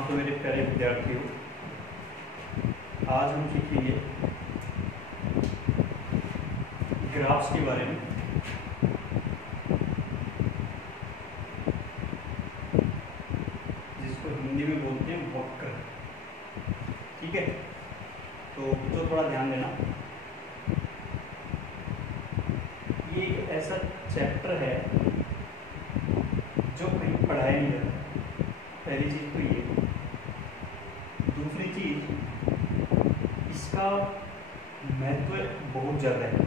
हाँ तो मेरे प्यारे विद्यार्थियों, आज हम सीखेंगे ग्राफ्स के बारे में। जिसको हिंदी में बोलते हैं वक्र। ठीक है, तो थोड़ा ध्यान देना। ये एक ऐसा चैप्टर है जो कहीं पढ़ाया नहीं जाता। पहली चीज तो ये। दूसरी चीज, इसका महत्व बहुत ज़्यादा है,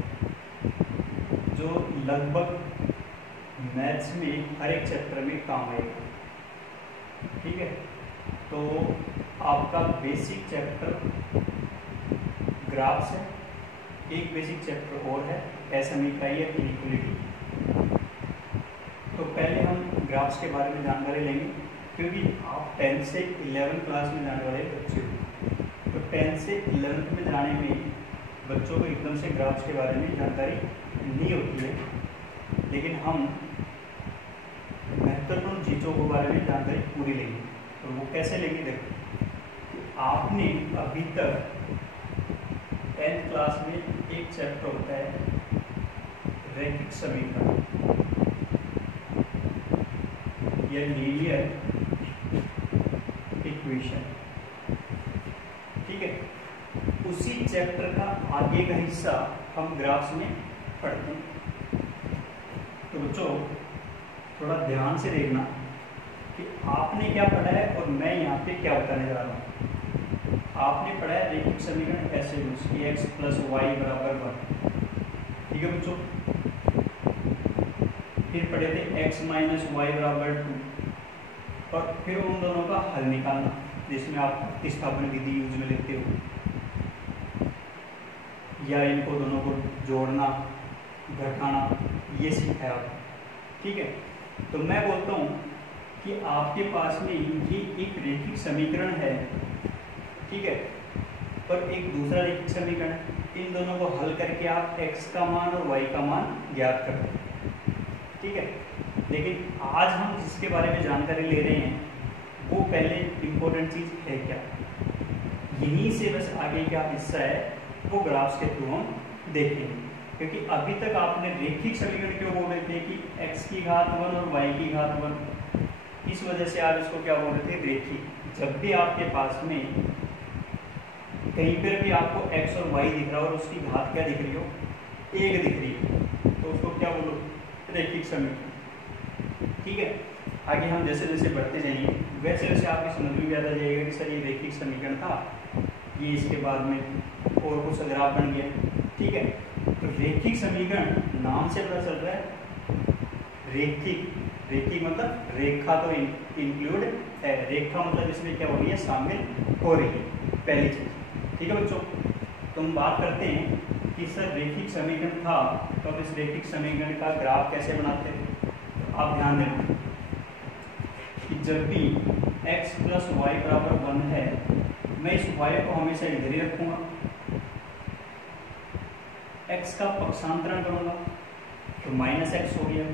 जो लगभग मैथ्स में हर एक चैप्टर में काम आएगा। ठीक है, तो आपका बेसिक चैप्टर ग्राफ्स है, एक बेसिक चैप्टर और है असमीकरण या इनइक्वालिटी। तो पहले हम ग्राफ्स के बारे में जानकारी लेंगे, क्योंकि आप 10th से 11th क्लास में जाने वाले बच्चे हो। तो 10th से 11th में जाने में बच्चों को एकदम से ग्राफ्स के बारे में जानकारी नहीं होती है, लेकिन हम महत्वपूर्ण चीज़ों के बारे में जानकारी पूरी लेंगे। तो वो कैसे लेंगे, देखो आपने अभी तक 10th क्लास में एक चैप्टर होता है रैखिक समीकरण या लीनियर इक्वेशन। ठीक है, उसी चैप्टर का आगे का हिस्सा हम ग्राफ्स में पढ़ते हैं। तो बच्चों थोड़ा ध्यान से देखना कि आपने क्या पढ़ा है और मैं यहाँ पे क्या बताने जा रहा हूँ। आपने पढ़ा है रैखिक समीकरण ऐसे कि x + y = 1। ठीक है बच्चों, फिर पढ़े थे x - y = 2, और फिर उन दोनों का हल निकालना, जिसमें आप प्रतिस्थापन विधि यूज में लेते हो, या इनको दोनों को जोड़ना, घटाना, ये सीखा है आपने। ठीक है, तो मैं बोलता हूँ कि आपके पास में ये एक रैखिक समीकरण है, ठीक है, और एक दूसरा रैखिक समीकरण। इन दोनों को हल करके आप x का मान और y का मान ज्ञात करते हैं। ठीक है, लेकिन आज हम जिसके बारे में जानकारी ले रहे हैं वो पहले इम्पोर्टेंट चीज़ है क्या, यहीं से बस आगे क्या हिस्सा है वो ग्राफ्स के थ्रू हम देखेंगे। क्योंकि अभी तक आपने रैखिक समीकरण क्यों बोल रहे थे कि x की घात 1 और y की घात 1, इस वजह से आप इसको क्या बोल रहे थे, रैखिक। जब भी आपके पास में कहीं पर भी आपको x और y दिख रहा हो और उसकी घात क्या दिख रही हो, 1 दिख रही हो, तो उसको क्या बोलो, रैखिक समीकरण। ठीक है, आगे हम जैसे जैसे बढ़ते जाएंगे वैसे वैसे आपकी समझ में भी आता जाएगा कि सर ये रैखिक समीकरण था, ये इसके बाद में और कुछ ग्राफ बन गया। ठीक है, तो रैखिक समीकरण नाम से पता चल रहा है रैखिक। रैखिक मतलब रेखा तो इंक्लूड है, रेखा मतलब इसमें क्या हो रही है, शामिल हो रही है, पहली चीज। ठीक है बच्चों, तो हम बात करते हैं कि सर रैखिक समीकरण था, तो अब इस रैखिक समीकरण का ग्राफ कैसे बनाते हैं। आप ध्यान देना कि जब भी x + y = 1 है, मैं इस y को हमेशा इधर ही रखूंगा, x का पक्षांतरण करूंगा तो -x हो गया।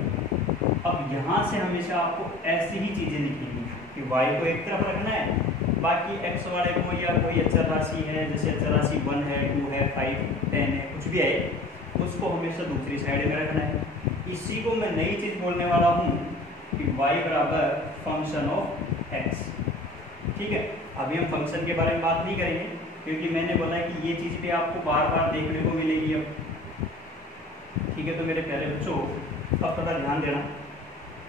अब यहाँ से हमेशा आपको ऐसी ही चीजें लिखेंगी कि y को एक तरफ रखना है, बाकी x वाले को या कोई अचर राशि है, जैसे अचर राशि 1 है, 2 है, 5, 10 है, कुछ भी है, उसको हमेशा दूसरी साइड में रखना है। इसी को मैं नई चीज बोलने वाला हूँ कि y = फंक्शन ऑफ x। ठीक है, अभी हम फंक्शन के बारे में बात नहीं करेंगे, क्योंकि मैंने बोला कि ये चीज भी आपको बार बार देखने को मिलेगी अब। ठीक है, तो मेरे प्यारे बच्चों अब थोड़ा ध्यान देना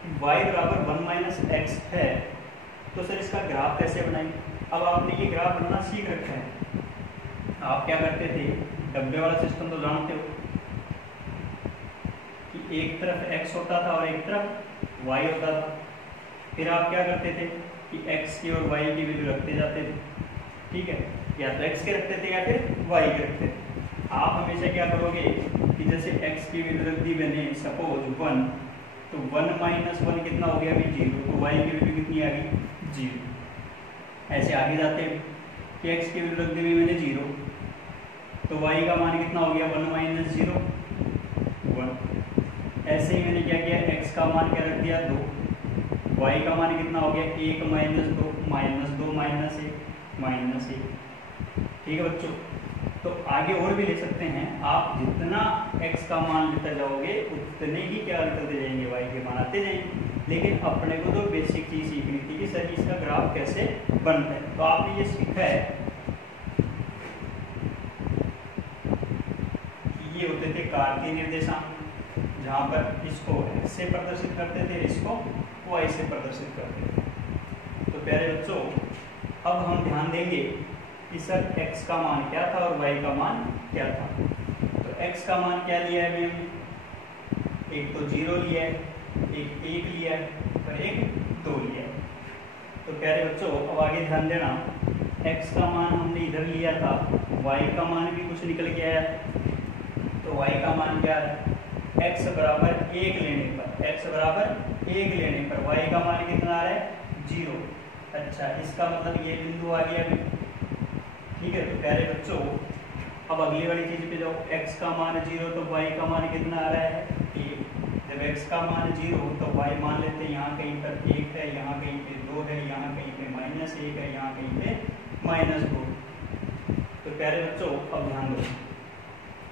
कि y = 1 - x है, तो सर इसका ग्राफ कैसे बनाएंगे। अब आपने ये ग्राफ बनाना सीख रखा है। आप क्या करते थे, डब्बे वाला सिस्टम तो जानते हो कि एक तरफ x होता था और एक तरफ y होता था। फिर आप क्या करते थे कि x की और y की वैल्यू रखते जाते थे। ठीक है, या तो x के रखते थे या फिर y के रखते थे। आप हमेशा क्या करोगे कि जैसे x की वैल्यू रख दी मैंने सपोज 1, तो 1 - 1 कितना हो गया अभी, 0, तो y की वैल्यू कितनी आ गई, 0। ऐसे आगे जाते हैं कि x की वैल्यू रख दी मैंने 0, तो y का मान कितना हो गया, 1 - 0, 1। ऐसे ही मैंने क्या किया, x का मान क्या रख दिया, 2, y का मान कितना हो गया 1 माइनस 2 माइनस 2 माइनस 1 माइनस 1। ठीक है बच्चों, तो आगे और भी लिख सकते हैं आप, जितना x का मान लेते जाओगे उतने ही क्या निकलते जाएंगे, y के मान आते जाएंगे। लेकिन अपने को तो बेसिक चीज सीखनी थी कि सर इसका ग्राफ कैसे बनता है। तो आपने ये सीखा है कि ये होते थे कार्तीय निर्देशांक, जहां पर इसको x से प्रदर्शित करते थे, इसको y से प्रदर्शित करते थे। तो प्यारे बच्चों, अब हम ध्यान देंगे कि सर x का मान क्या था और y का मान क्या था। तो x का मान क्या लिया है मैंने, एक तो 0 लिया है, एक 1 लिया है और एक 2 लिया है। तो प्यारे बच्चों अब आगे ध्यान देना, x का मान हमने इधर लिया था, y का मान भी कुछ निकल के आया। तो y का मान क्या है, x बराबर 1 लेने पर, x बराबर 1 लेने पर y का मान कितना आ रहा है 0। अच्छा, इसका मतलब ये बिंदु आ गया। ठीक है, तो प्यारे बच्चों अब अगली वाली चीज पे जाओ, x का मान 0 तो y का मान कितना आ रहा है 1। जब x का मान 0 तो y मान लेते हैं यहाँ कहीं पर 1 है, यहाँ कहीं पे 2 है, यहाँ कहीं पे -1 है, यहाँ कहीं पे -2। तो प्यारे बच्चों अब ध्यान दो,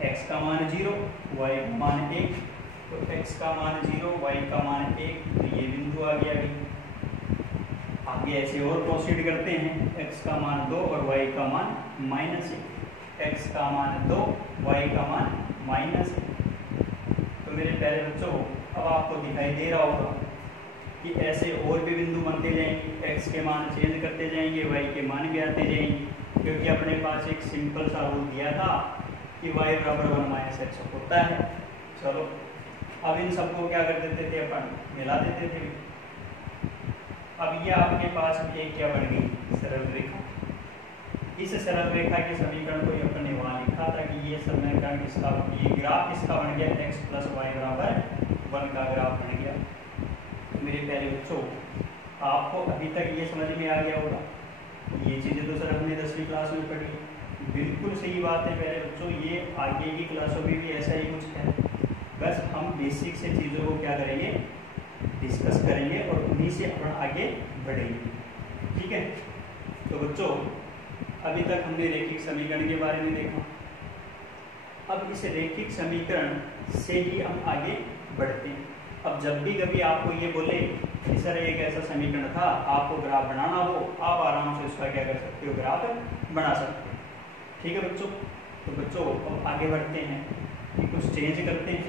x का मान 0 y का मान 1, तो x का मान 0 y का मान 1, तो ये बिंदु आ गया अभी। आगे ऐसे और प्रोसीड करते हैं, x का मान 2 और y का मान -1, x का मान 2 y का मान -1। तो मेरे प्यारे बच्चों अब आपको दिखाई दे रहा होगा कि ऐसे और भी बिंदु बनते जाएंगे, x के मान चेंज करते जाएंगे, y के मान भी आते जाएंगे, क्योंकि अपने पास एक सिंपल सा रूल दिया था कि y बराबर 1 - x होता है। चलो अब इन सबको क्या कर देते थे, अपन मिला देते थे। अब ये आपके पास एक क्या बन गई, सरल रेखा। इस सरल रेखा के समीकरण को अपन ने वहां लिखा था कि ये समीकरण इसका, ये ग्राफ इसका बन गया x + y = 1 का ग्राफ बन गया। तो मेरे प्यारे बच्चों आपको अभी तक ये समझ में आ गया होगा, ये चीजें तो सर हमने 10वीं क्लास में पढ़ी, बिल्कुल सही बात है प्यारे बच्चों। ये आगे की क्लासों में भी ऐसा ही कुछ है, बस हम बेसिक से चीजों को क्या करेंगे, डिस्कस करेंगे और उन्हीं से अपन आगे बढ़ेंगे। ठीक है, तो बच्चों अभी तक हमने रैखिक समीकरण के बारे में देखा। अब इस रैखिक समीकरण से ही हम आगे बढ़ते हैं। अब जब भी कभी आपको ये बोले कि सर एक ऐसा समीकरण था, आपको ग्राफ बनाना हो, आप आराम से उसका क्या कर सकते हो, ग्राफ बना सकते हैं। ठीक है बच्चों, तो बच्चों अब आगे बढ़ते हैं कि कुछ चेंज करते हैं।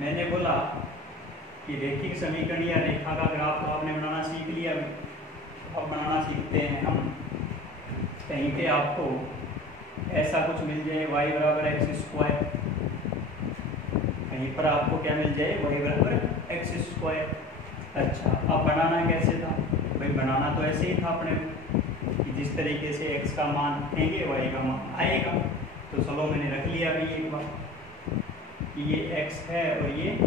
मैंने बोला कि रैखिक समीकरण या रेखा का ग्राफ तो आपने बनाना सीख लिया, अब बनाना सीखते हैं हम। कहीं पे आपको ऐसा कुछ मिल जाए y = x², कहीं पर आपको क्या मिल जाए y = x²। अच्छा, अब बनाना कैसे था भाई, बनाना तो ऐसे ही था अपने कि जिस तरीके से x का मान रखेंगे y का मान आएगा। तो चलो मैंने रख लिया अभी एक बार कि ये x है और ये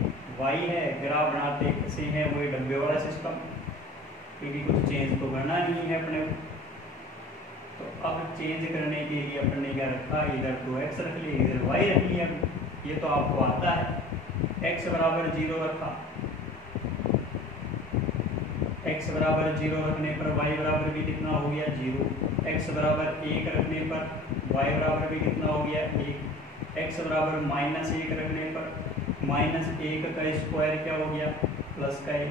y है। ग्राफ बनाते कैसे हैं, वही डब्बे वाला सिस्टम, क्योंकि कुछ चेंज तो करना नहीं है अपने को। तो अब चेंज करने के लिए अपन ने क्या रखा, इधर 2x रख लिया, इधर y रख लिया। ये तो आपको आता है। x = 0 रखा, x = 0 रखने पर y बराबर भी कितना हो गया 0। x = 1 रखने पर y बराबर भी कितना हो गया 1। x = -1 रखने पर -1 का स्क्वायर क्या हो गया +1।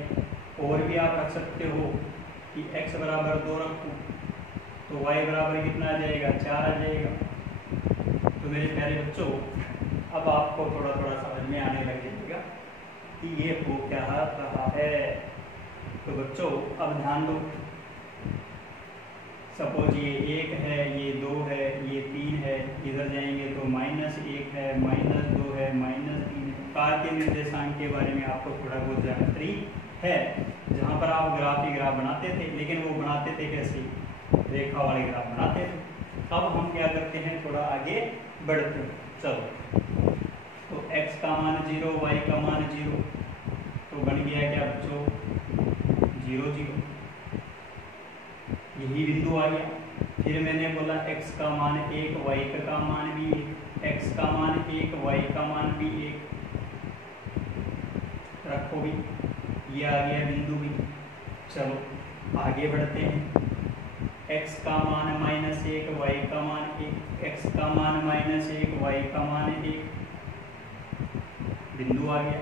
और भी आप रख सकते हो कि x = 2 रखो तो y बराबर कितना आ जाएगा 4 आ जाएगा। तो मेरे प्यारे बच्चों अब आपको थोड़ा थोड़ा समझ में आने लग जाएगा कि ये हो क्या रहा है। तो बच्चों अब ध्यान दो, सपोज ये 1 है, ये 2 है, ये 3 है, इधर जाएंगे तो -1 है, -2 है, -3 है। कार्तीय निर्देशांक के बारे में आपको थोड़ा बहुत जानकारी है, जहाँ पर आप ग्राफ ही ग्राफ बनाते थे, लेकिन वो बनाते थे कैसे, रेखा वाले ग्राफ बनाते थे। अब हम क्या करते हैं, थोड़ा आगे बढ़ते हैं। चलो, तो x का मान 0, y का मान 0, तो बन गया क्या बच्चों 0 0, यही बिंदु आ गया। फिर मैंने बोला x का मान 1, y का मान भी 1, x का मान 1, y का मान भी 1 रखो भी, ये आ गया बिंदु भी। चलो आगे बढ़ते हैं। x का मान -1, y का मान 1, x का मान -1, y का मान 1, बिंदु आ गया।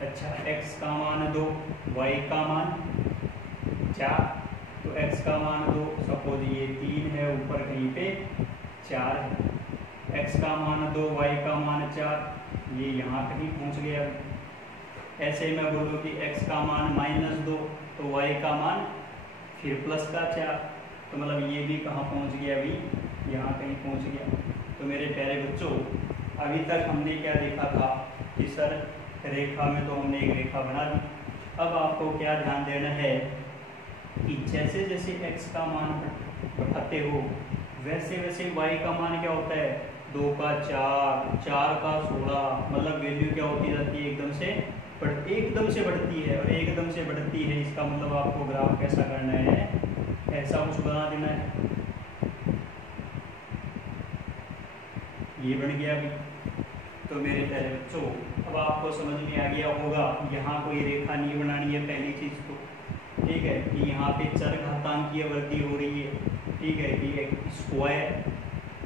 अच्छा, x का मान 2, y का मान 4, तो x का मान 2, सपोज ये 3 है, ऊपर कहीं पे 4 है। x का मान 2, y का मान 4, ये यहाँ कहीं पहुँच गया। ऐसे मैं बोलूँ कि x का मान -2, तो y का मान फिर प्लस का 4, तो मतलब ये भी कहाँ पहुँच गया, अभी यहाँ कहीं पहुँच गया। तो मेरे प्यारे बच्चों, अभी तक हमने क्या देखा था कि सर रेखा में तो हमने एक रेखा बना दी। अब आपको क्या ध्यान देना है कि जैसे जैसे x का मान बढ़ाते हो वैसे वैसे y का मान क्या होता है, 2 का 4, 4 का 16, मतलब वैल्यू क्या होती जाती है, एकदम से बढ़ती है। और एकदम से बढ़ती है, इसका मतलब आपको ग्राफ कैसा करना है, ऐसा कुछ बना देना है। ये बन गया अभी। तो मेरे प्यारे बच्चों, अब आपको समझ में आ गया होगा, यहाँ कोई रेखा नहीं बनानी है पहली चीज तो, ठीक है, कि यहाँ पे चर घातांकीय वृद्धि हो रही है, ठीक है, कि एक स्क्वायर,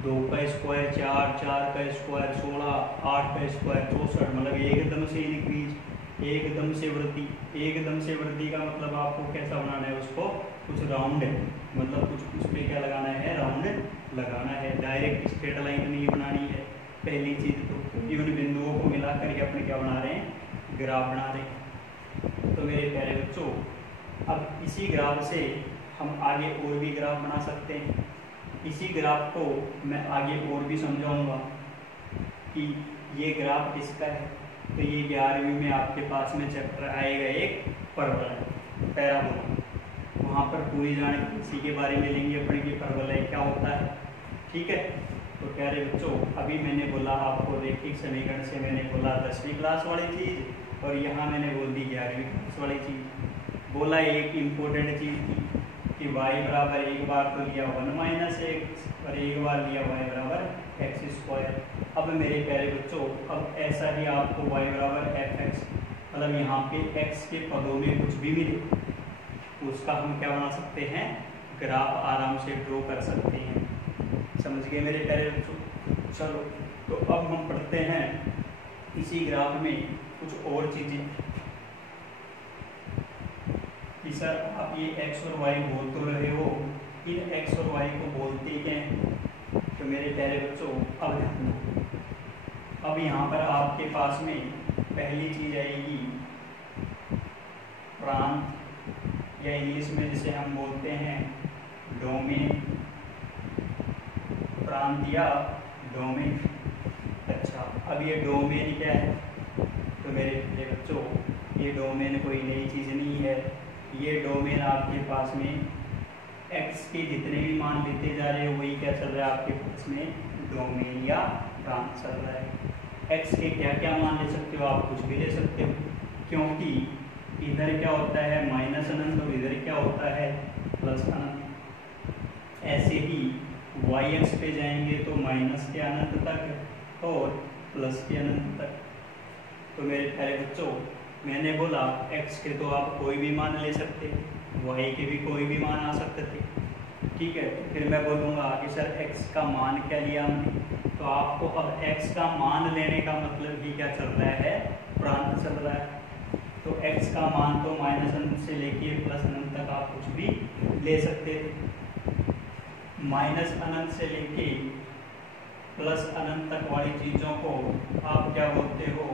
2 का स्क्वायर 4, 4 का स्क्वायर 16, 8 का स्क्वायर 64, मतलब एकदम से इंक्रीज, एकदम से वृद्धि। एकदम से वृद्धि का मतलब आपको कैसा बनाना है, उसको कुछ राउंड, मतलब कुछ उस पर क्या लगाना है, राउंड लगाना है। डायरेक्ट स्ट्रेट लाइन नहीं बनानी है पहली चीज तो, इवन बिंदुओं को मिलाकर ही अपने क्या बना रहे हैं, ग्राफ बना रहे हैं। तो मेरे प्यारे बच्चों, अब इसी ग्राफ से हम आगे और भी ग्राफ बना सकते हैं। इसी ग्राफ को मैं आगे और भी समझाऊंगा कि ये ग्राफ किसका है। तो ये 11वीं में आपके पास में चैप्टर आएगा एक परवलय, पैराबोला, वहाँ पर पूरी जानकारी इसी के बारे में लेंगे अपन कि परवलय क्या होता है, ठीक है। तो प्यारे बच्चों, अभी मैंने बोला आपको रैखिक समीकरण से, मैंने बोला 10वीं क्लास वाली चीज़, और यहाँ मैंने बोल दी 11वीं क्लास वाली चीज़। बोला एक इम्पोर्टेंट चीज़ थी कि y बराबर एक बार तो लिया 1 - x और एक बार लिया y बराबर x²। अब मेरे प्यारे बच्चों, अब ऐसा ही आपको y बराबर fx, मतलब यहाँ पे x के पदों में कुछ भी मिले उसका हम क्या बना सकते हैं, ग्राफ आराम से ड्रॉ कर सकते हैं। समझ गए मेरे प्यारे बच्चों। चलो, तो अब हम पढ़ते हैं इसी ग्राफ में कुछ और चीजें कि सर आप ये x और y बोल तो रहे हो, इन x और y को बोलते क्या हैं। तो मेरे प्यारे बच्चों, अब ध्यान दो, अब यहाँ पर आपके पास में पहली चीज आएगी प्रांत, या इंग्लिश में जिसे हम बोलते हैं डोमेन, प्रांत या डोमेन। अच्छा, अब ये डोमेन क्या है, तो मेरे बच्चों ये डोमेन कोई नई चीज़ नहीं है। ये डोमेन आपके पास में x के जितने भी मान लेते जा रहे हो वही क्या चल रहा है आपके पास में, डोमेन या प्रांत चल रहा है। x के क्या क्या मान ले सकते हो, आप कुछ भी ले सकते हो, क्योंकि इधर क्या होता है माइनस अनंत और इधर क्या होता है प्लस अनंत। ऐसे ही y एक्स पे जाएंगे तो माइनस के अनंत तक और प्लस के अनंत तक। तो मेरे प्यारे बच्चों, मैंने बोला x के तो आप कोई भी मान ले सकते, y के भी कोई भी मान आ सकते थे, ठीक है। तो फिर मैं बोलूँगा कि सर x का मान क्या लिया हमने, तो आपको अब x का मान लेने का मतलब ही क्या चल रहा है, प्रांत चल रहा है। तो x का मान तो माइनस अनंत से लेके प्लस अनंत तक आप कुछ भी ले सकते थे। माइनस अनंत से लेके प्लस अनंत तक वाली चीज़ों को आप क्या बोलते हो,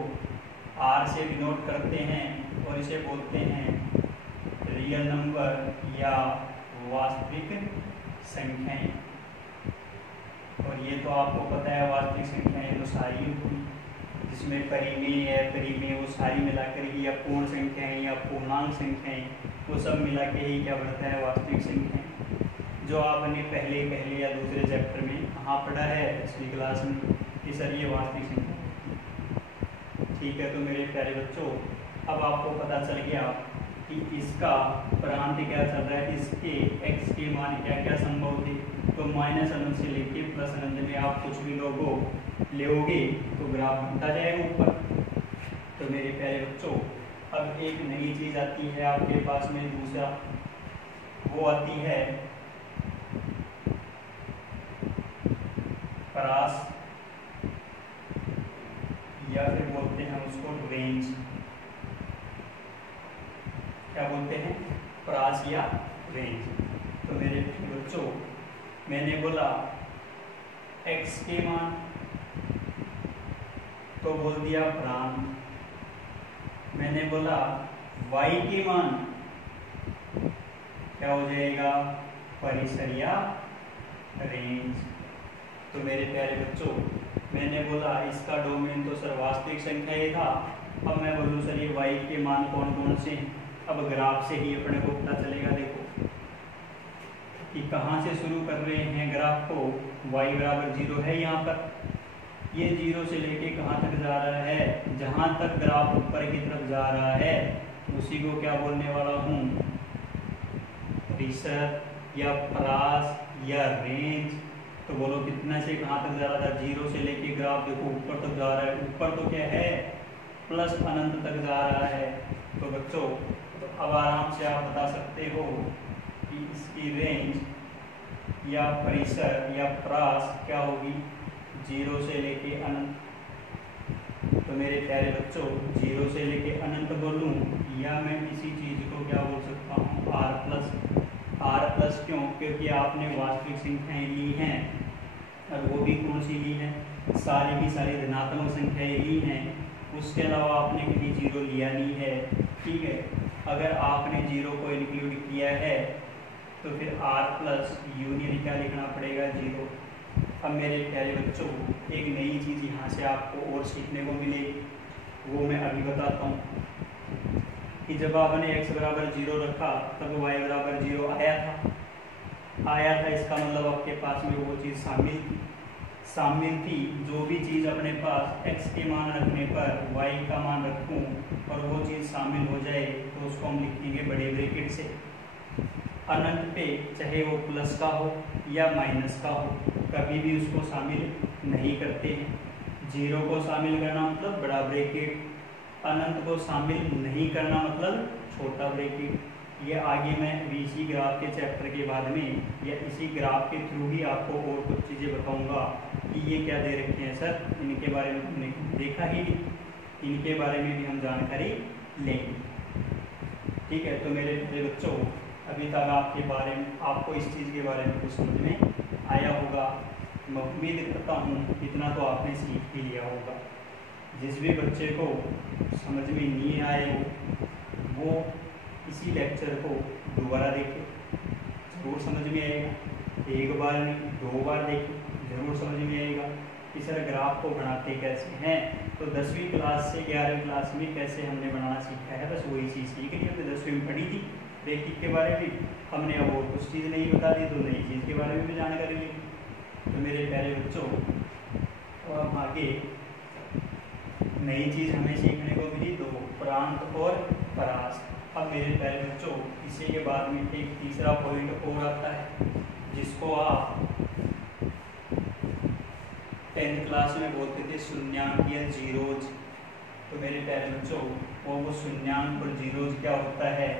r से डिनोट करते हैं और इसे बोलते हैं रियल नंबर या वास्तविक संख्याएं। और ये तो आपको पता है वास्तविक संख्याएं तो सारी होगी, जिसमें परिमेय है, परिमेय वो सारी मिलाकर ही, या पूर्ण संख्याएं या पूर्णांक संख्याएं, वो सब मिला के ही क्या बनता है वास्तविक संख्याएं, जो आपने पहले या दूसरे चैप्टर में कहाँ पढ़ा है, 10वीं क्लास में, कि सर ये वास्तविक संख्या, ठीक है। तो मेरे प्यारे बच्चों, अब आपको पता चल गया कि इसका प्रांत क्या चल रहा है, इसके x के मान क्या क्या संभव थे। तो माइनस अनंत से लेके प्लस अनंत में आप कुछ भी लोगे तो ग्राफ बनता जाएगा ऊपर। तो मेरे प्यारे बच्चों, अब एक नई चीज आती है आपके पास में दूसरा, वो आती है परास, या फिर बोलते हैं उसको रेंज। क्या बोलते हैं? परास या रेंज। तो मेरे बच्चों, मैंने बोला x के मान, तो बोल दिया प्रांत। मैंने बोला y के मान, क्या हो जाएगा? परिसर या रेंज। तो मेरे प्यारे बच्चों, मैंने बोला इसका डोमेन तो सर वास्तविक संख्या ही था। अब मैं बोलूँ सर ये y के मान कौन कौन से हैं? अब ग्राफ से ही अपने को पता चलेगा। देखो कि कहाँ से शुरू कर रहे हैं ग्राफ को। y बराबर 0 है यहाँ पर, ये 0 से लेके कहाँ तक जा रहा है? जहाँ तक ग्राफ ऊपर की तरफ जा रहा है उसी को क्या बोलने वाला हूँ? परिसर या परास या रेंज। तो बोलो कितना से कहाँ तक जा रहा था? 0 से लेके ग्राफ देखो ऊपर तक जा रहा है। ऊपर तो क्या है? प्लस अनंत तक जा रहा है। तो बच्चों, तो अब आराम से आप बता सकते हो कि इसकी रेंज या परिसर या परास क्या होगी? 0 से लेके अनंत। तो मेरे प्यारे बच्चों, 0 से लेके अनंत बोलूं, या मैं इसी चीज को क्या बोल सकता हूँ? r plus. r प्लस क्यों? क्योंकि आपने वास्तविक संख्याएं ली हैं, और वो भी कौन सी ली हैं? सारी की सारी धनात्मक संख्याएं ली हैं। उसके अलावा आपने कहीं 0 लिया नहीं है। ठीक है, अगर आपने 0 को इंक्लूड किया है तो फिर r प्लस यूनियन क्या लिखना पड़ेगा? 0। अब मेरे प्यारे बच्चों, एक नई चीज़ यहाँ से आपको और सीखने को मिलेगी, वो मैं अभी बताता हूँ कि जब आपने x बराबर 0 रखा तब y बराबर 0 आया था। इसका मतलब आपके पास में वो चीज़ शामिल थी। जो भी चीज़ अपने पास x के मान रखने पर y का मान रखूं और वो चीज़ शामिल हो जाए तो उसको हम लिखेंगे बड़े ब्रैकेट से। अनंत पे चाहे वो प्लस का हो या माइनस का हो, कभी भी उसको शामिल नहीं करते हैं। 0 को शामिल करना मतलब बड़ा ब्रैकेट, अनंत को शामिल नहीं करना मतलब छोटा ब्रैकेट। ये आगे मैं इसी ग्राफ के चैप्टर के बाद में या इसी ग्राफ के थ्रू ही आपको और कुछ चीज़ें बताऊंगा कि ये क्या दे रखे हैं सर, इनके बारे में हमने देखा ही नहीं, इनके बारे में भी हम जानकारी लेंगे। ठीक है, तो मेरे बच्चों, अभी तक आपको इस चीज़ के बारे में कुछ समझ में आया होगा। मैं उम्मीद करता हूँ इतना तो आपने सीख ही लिया होगा। जिस भी बच्चे को समझ में नहीं आए हो वो इसी लेक्चर को दोबारा देखें, जरूर समझ में आएगा। एक बार नहीं 2 बार देखें, जरूर समझ में आएगा कि सर ग्राफ को बनाते कैसे हैं। तो 10वीं क्लास से 11वीं क्लास में कैसे हमने बनाना सीखा है, बस वही चीज़ सीख ली। हमने 10वीं में पढ़ी थी रेखिक के बारे में, हमने अब और कुछ चीज़ नहीं बता दी तो नई चीज़ के बारे में भी जानकारी ली। तो मेरे प्यारे बच्चों, तो अब आगे नई चीज़ हमें सीखने को मिली, 2 प्रांत और परास। अब मेरे प्यारे बच्चों, इसी के बाद में एक तीसरा पॉइंट और आता है जिसको आप 10th क्लास में बोलते थे शून्यांक या जीरोज। तो मेरे प्यारे बच्चों, वो शून्यांक और जीरोज क्या होता है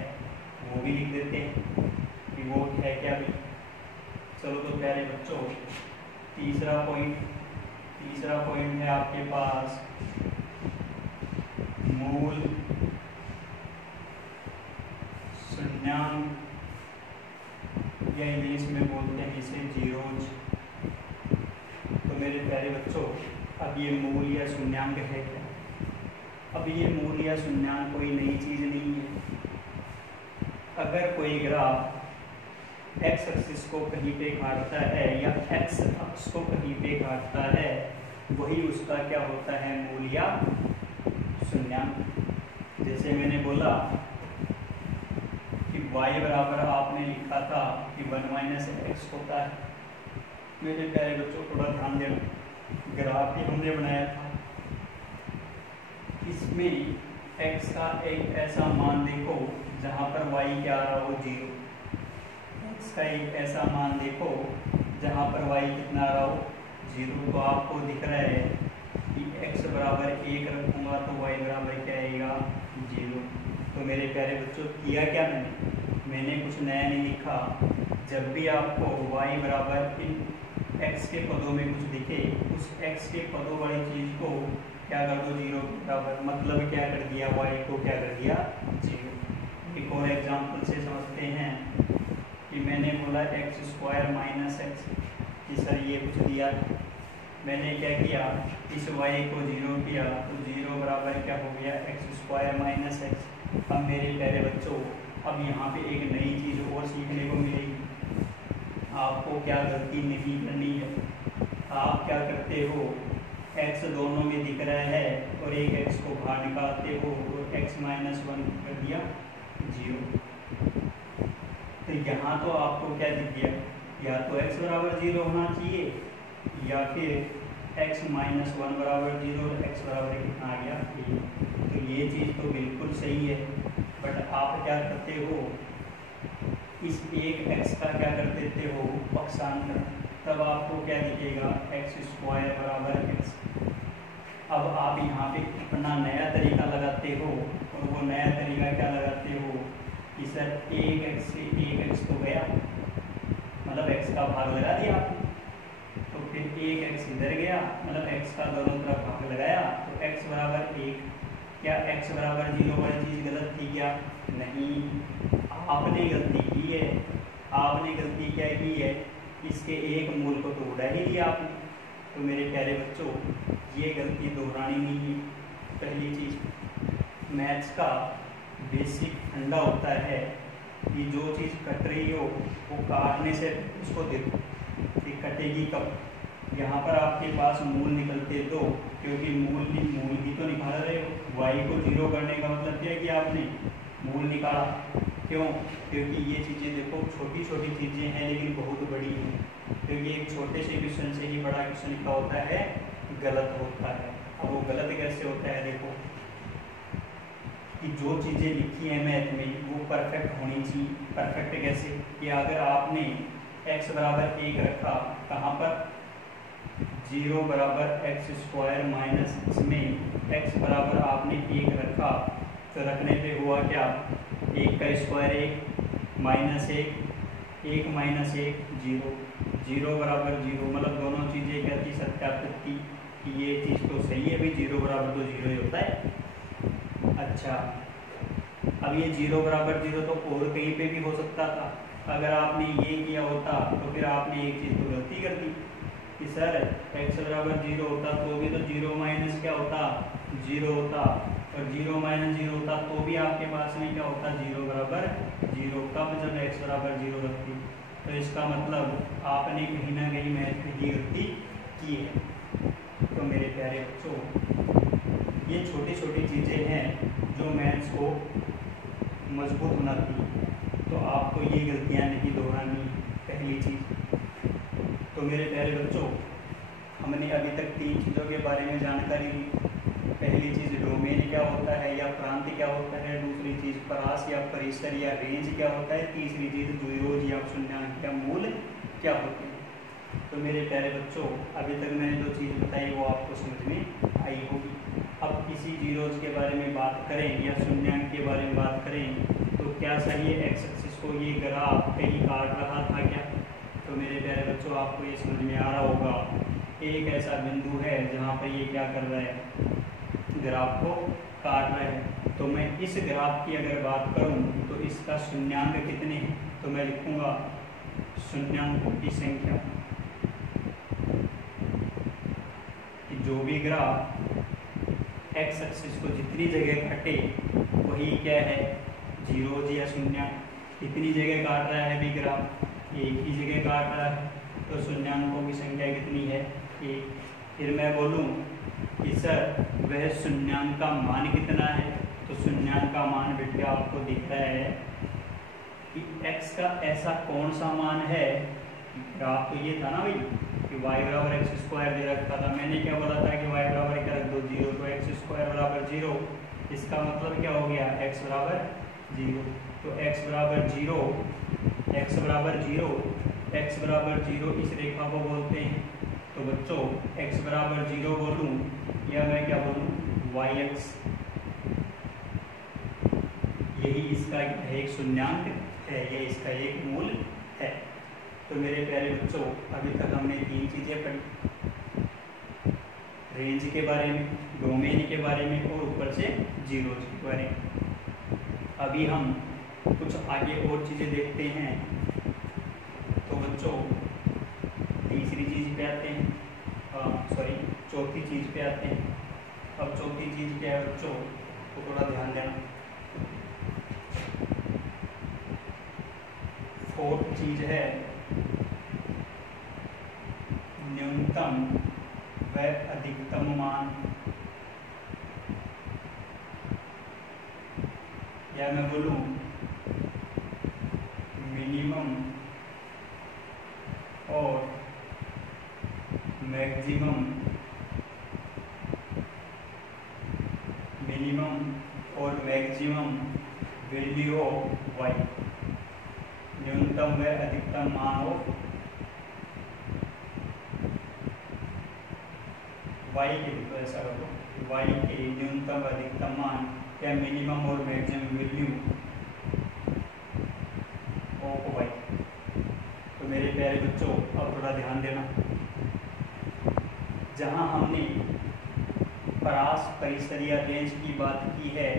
वो भी लिख देते हैं कि वो है क्या भी। चलो तो प्यारे बच्चों, तीसरा पॉइंट है आपके पास मूल शून्यांक, या इंग्लिश में बोलते हैं इसे जीरोज। तो मेरे प्यारे बच्चों, अब ये मूल या शून्यांक है क्या? अब ये मूल या शून्यांक कोई नई चीज़ नहीं है। अगर कोई ग्राफ एक्स एक्सिस को कहीं पे काटता है या एक्स अक्ष को कहीं पे काटता है, वही उसका क्या होता है? मूल या शून्यांक। जैसे मैंने बोला कि y बराबर आपने लिखा था कि 1 - x होता है। मेरे प्यारे बच्चों, थोड़ा ध्यान देना, ग्राफ भी हमने बनाया था, इसमें x का एक ऐसा मान देखो जहाँ पर y क्या आ रहा हो? 0। x का एक ऐसा मान देखो जहाँ पर y कितना आ रहा हो? 0। तो आपको दिख रहा है कि x बराबर 1 रखूँगा तो y बराबर क्या आएगा? 0। तो मेरे प्यारे बच्चों किया क्या मैंने कुछ नया नहीं लिखा। जब भी आपको y बराबर इन x के पदों में कुछ दिखे, उस x के पदों वाली चीज़ को क्या कर दो 0 के बराबर। मतलब क्या कर दिया, y को क्या कर दिया 0। एक और एग्जाम्पल से समझते हैं कि मैंने बोला x स्क्वायर माइनस एक्स, कि सर ये कुछ दिया, मैंने क्या किया इस y को 0 किया तो 0 बराबर क्या हो गया x स्क्वायर माइनस एक्स। अब मेरे प्यारे बच्चों अब यहाँ पे एक नई चीज़ और सीखने को मिलेगी। आपको क्या गलती नहीं करनी है। आप क्या करते हो, x दोनों में दिख रहा है और एक x को बाहर निकालते हो और x माइनस 1 कर दिया 0। तो यहाँ तो आपको क्या दिख गया, या तो x बराबर 0 होना चाहिए या फिर x माइनस 1 बराबर 0 और x बराबर कितना आ गया 1। तो ये चीज़ तो बिल्कुल सही है, बट आप क्या करते हो इस एक x का क्या कर देते हो पक्षांतर, तब आपको क्या दिखेगा x स्क्वायर बराबर x। अब आप यहाँ पे अपना नया तरीका लगाते हो और वो नया तरीका क्या लगाते हो कि सर एक x से एक x तो गया, मतलब x का भाग लगा दिया आपने, तो फिर एक x इधर गया, मतलब x का दोनों तरफ भाग लगाया तो x बराबर 1। क्या x बराबर 0 वाली चीज़ गलत थी क्या? नहीं, आपने गलती की है। आपने गलती क्या की है, इसके एक मूल को तो उड़ा ही दिया आपने। तो मेरे प्यारे बच्चों ये गलती दोहरानी नहीं है। पहली चीज़ मैथ्स का बेसिक फंडा होता है कि जो चीज़ कट रही हो वो काटने से उसको देखो कि कटेगी कब। यहाँ पर आपके पास मूल निकलते दो, क्योंकि मूल ही तो निकाल रहे हो। y को 0 करने का मतलब क्या है कि आपने मूल निकाला। क्यों? क्योंकि ये चीज़ें देखो छोटी छोटी चीज़ें हैं लेकिन बहुत बड़ी हैं, क्योंकि एक छोटे से क्वेश्चन से ही बड़ा क्वेश्चन क्या होता है गलत होता है। अब वो गलत कैसे होता है, देखो कि जो चीज़ें लिखी हैं मैथ में वो परफेक्ट होनी चाहिए। परफेक्ट कैसे कि अगर आपने x बराबर 1 रखा कहाँ पर 0 बराबर एक्स स्क्वायर माइनस इसमें x बराबर आपने 1 रखा, तो रखने पे हुआ क्या 1 का स्क्वायर 1 माइनस 1 माइनस 1 0, 0 बराबर 0, मतलब दोनों चीज़ें क्या थी सत्यापित की कि ये चीज़ तो सही है भाई, 0 बराबर तो 0 ही होता है। अच्छा अब ये 0 बराबर 0 तो और कहीं पे भी हो सकता था। अगर आपने ये किया होता तो फिर आपने एक चीज़ तो गलती कर दी कि सर x बराबर 0 होता तो भी तो 0 माइनस क्या होता 0 होता, और 0 माइनस 0 होता तो भी आपके पास में क्या होता 0 बराबर 0। कब जब x बराबर 0 रखती, तो इसका मतलब आपने कहीं ना कहीं मैथ में ही गलती की है। तो मेरे प्यारे बच्चों ये छोटी छोटी चीज़ें हैं जो मैथ्स को मजबूत बनाती हैं, तो आपको ये गलतियाँ नहीं दोहरानी। पहली चीज़ तो मेरे प्यारे बच्चों हमने अभी तक 3 चीज़ों के बारे में जानकारी ली। पहली चीज़ डोमेन क्या होता है या प्रांत क्या होता है, दूसरी चीज़ परास या परिसर या रेंज क्या होता है, तीसरी चीज़ द्विरोज या शून्याङ्क या मूल क्या होते हैं। तो मेरे प्यारे बच्चों अभी तक मैंने जो चीज़ बताई वो आपको समझ में आई होगी। अब किसी जीरोज के बारे में बात करें या शून्याङ्क के बारे में बात करें तो क्या सर ये एक्स एक्सिस को ये ग्राफ कहीं काट रहा था क्या? तो मेरे प्यारे बच्चों आपको ये समझ में आ रहा होगा, एक ऐसा बिंदु है जहाँ पर ये क्या कर रहा है ग्राफ को काट रहा है। तो मैं इस ग्राफ की अगर बात करूँ तो इसका शून्याङ्क कितने हैं, तो मैं लिखूँगा शून्याङ्कों की संख्या। कि जो भी ग्राफ एक्स एक्सिस को जितनी जगह काटे वही क्या है जीरोज या शून्याङ्क। कितनी जगह काट रहा है भी ग्राफ, एक ही जगह काट रहा है, तो शून्याङ्कों की संख्या कितनी है 1। फिर मैं बोलूँ कि सर वह शून्याङ्क का मान कितना है, तो शून्याङ्क का मान बेटा आपको दिख रहा है कि x का ऐसा कौन सा मान है। ग्राफ तो ये था ना भाई कि y बराबर एक्स स्क्वायर दे रखा था, मैंने क्या बोला था कि y बराबर क्या रख दो 0, तो एक्स स्क्वायर बराबर 0, इसका मतलब क्या हो गया x बराबर 0। तो x बराबर 0, x बराबर 0, x बराबर 0 इस रेखा को बोलते हैं। तो बच्चों x बराबर 0 बोलूँ या मैं क्या बोलूँ y x, यही इसका एक शून्यांक है, ये इसका एक मूल है। तो मेरे प्यारे बच्चों, अभी तक हमने 3 चीज़ें पढ़ी, रेंज के बारे में, डोमेन के बारे में और ऊपर से जीरोज के बारे में। अभी हम कुछ आगे और चीज़ें देखते हैं। तो बच्चों तीसरी चीज़ पे आते हैं, चौथी चीज़ पे आते हैं। अब चौथी चीज़ क्या है बच्चों, तो थोड़ा ध्यान देना। फोर्थ चीज़ है न्यूनतम व अधिकतम मान, या मैं बोलूँ मिनिमम और मैक्सिमम, और मैक्सिमम वैल्यू ऑफ वाई, न्यूनतम व अधिकतम मान ऑफ वाई के, तो ऐसा करो वाई के न्यूनतम व अधिकतम मान या मिनिमम और मैक्सिमम वैल्यू ऑफ वाई। तो मेरे प्यारे बच्चों, अब थोड़ा ध्यान देना। जहाँ हमने परास परिसर या रेंज की बात की है,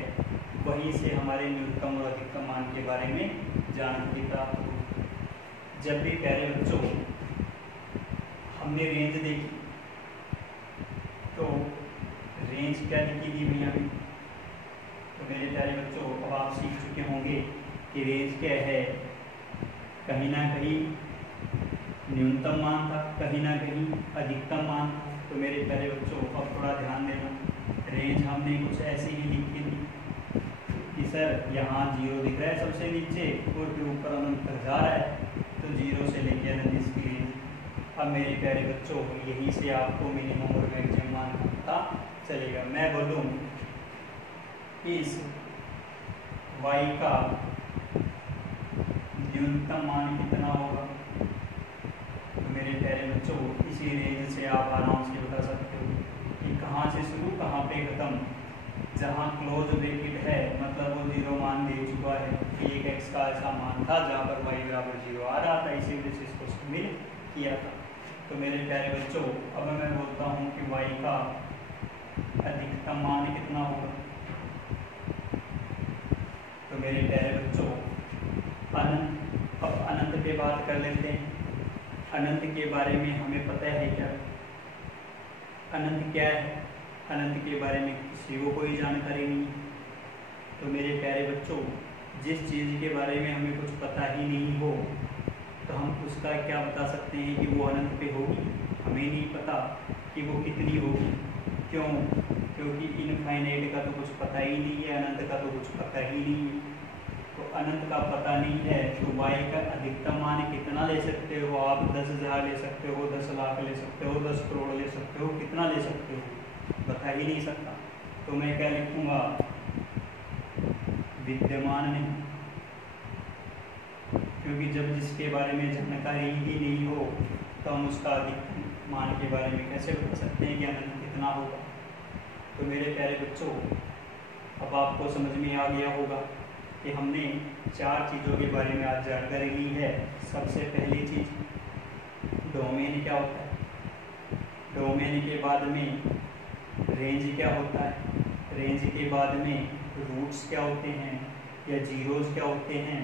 वहीं से हमारे न्यूनतम और अधिकतम मान के बारे में जानकारी प्राप्त होगी। जब भी प्यारे बच्चों हमने रेंज देखी, तो रेंज क्या लिखी थी भैया अभी? तो मेरे प्यारे बच्चों, अब आप सीख चुके होंगे कि रेंज क्या है। कहीं ना कहीं न्यूनतम मान था, कहीं ना कहीं अधिकतम मान था। तो मेरे प्यारे बच्चों, अब थोड़ा ध्यान देना। रेंज हमने कुछ ऐसे ही लिखी थी कि सर यहाँ 0 दिख रहा है सबसे नीचे और फिर ऊपर अनंत तक जा रहा है, तो 0 से लेकर अनंत इसकी रेंज। अब मेरे प्यारे बच्चों, यहीं से आपको मिनिमम और मैक्सिमम मान पता चलेगा। मैं बोलूँ इस y का न्यूनतम मान कितना होगा, तो मेरे प्यारे बच्चों इसी रेंज से आप आराम से बता सकते हो कि कहाँ से शुरू कहाँ पे खत्म। जहाँ क्लोज ब्रैकेट है मतलब वो 0 मान दे चुका है कि एक x का ऐसा मान था जहाँ पर y बराबर 0 आ रहा था, इसी वजह से इसको शामिल किया था। तो मेरे प्यारे बच्चों, अब मैं बोलता हूँ कि y का अधिकतम मान कितना होगा। तो मेरे प्यारे बच्चों, अब अनंत पे बात कर लेते हैं। अनंत के बारे में हमें पता है क्या? अनंत क्या है? अनंत के बारे में किसी को कोई जानकारी नहीं। तो मेरे प्यारे बच्चों, जिस चीज़ के बारे में हमें कुछ पता ही नहीं हो, तो हम उसका क्या बता सकते हैं कि वो अनंत पे होगी? हमें नहीं पता कि वो कितनी होगी। क्यों? क्योंकि इनफाइनाइट का तो कुछ पता ही नहीं है, अनंत का तो कुछ पता ही नहीं है। तो अनंत का पता नहीं है, तो y का अधिकतम मान कितना ले सकते हो आप? 10,000 ले सकते हो, 10 लाख ले सकते हो, 10 करोड़ ले सकते हो, कितना ले सकते हो? बता ही नहीं सकता। तो मैं क्या लिखूंगा? विद्यमान नहीं, क्योंकि जब जिसके बारे में जानकारी ही नहीं हो तो हम उसका अधिकतम मान के बारे में कैसे बता सकते हैं कि अनंत कितना होगा। तो मेरे प्यारे बच्चों, अब आपको समझ में आ गया होगा कि हमने 4 चीज़ों के बारे में आज जानकारी ली है। सबसे पहली चीज़ डोमेन क्या होता है, डोमेन के बाद में रेंज क्या होता है, रेंज के बाद में रूट्स क्या होते हैं या जीरोस क्या होते हैं।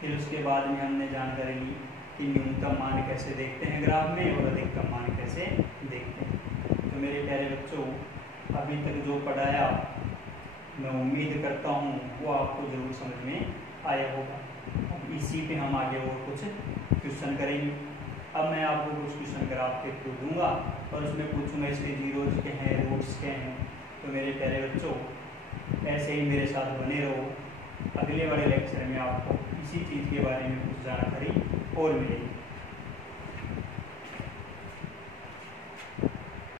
फिर उसके बाद में हमने जानकारी ली कि न्यूनतम मान कैसे देखते हैं ग्राफ में और अधिकतम मान कैसे देखते हैं। तो मेरे प्यारे बच्चों, अभी तक जो पढ़ाया मैं उम्मीद करता हूँ वो आपको ज़रूर समझ में आया होगा। अब इसी पे हम आगे और कुछ क्वेश्चन करेंगे। अब मैं आपको कुछ क्वेश्चन ग्राफ के थ्रू दूंगा और उसमें पूछूंगा इसके जीरोज के हैं, रूट्स के हैं। तो मेरे प्यारे बच्चों, ऐसे ही मेरे साथ बने रहो। अगले वाले लेक्चर में आपको इसी चीज़ के बारे में कुछ जानकारी और मिलेगी।